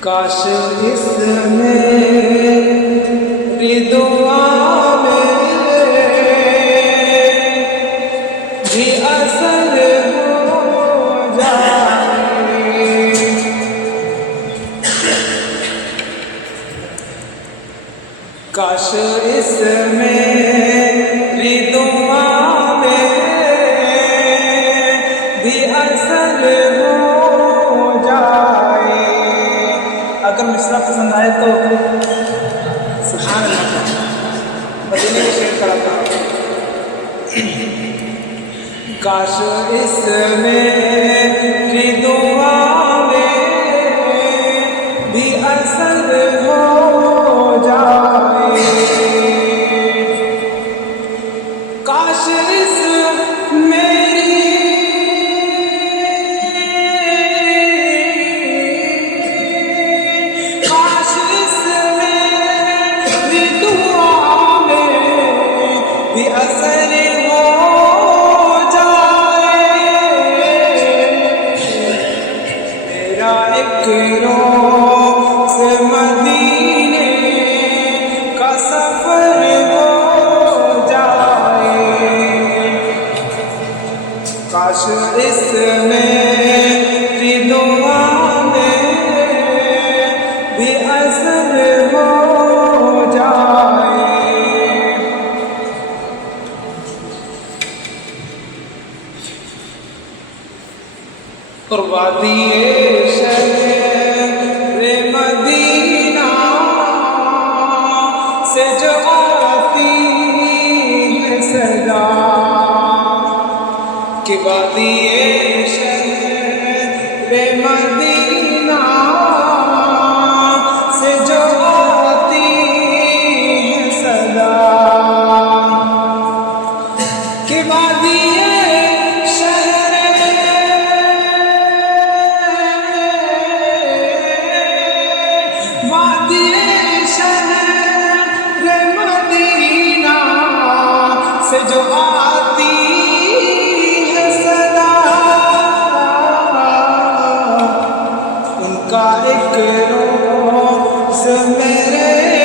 کاش اس میری دعا میں بھی اثر ہو جائے، کاش اس میری دعا میں بھی اثر ہو جائے۔ اگر مصرع پسند آئے تو سبحان اللہ مدینے میں شیئر کراتا ہوں۔ کاش اس میری دعا میں بھی اثر ہو جائے، کاش اس اثر ہو جائے، میرا ایک روز مدینے کا سفر ہو جائے، کاش اس میری دعا میں بھی اثر ہو جائے۔ اور وادی شہر مدینہ سے جو آتی ہے صدا، کہ وادی شہر مدینہ سے جو آتی ہے صدا، کہ وادی سے جو آتی ہے صدا، ان کا ایک روز میرے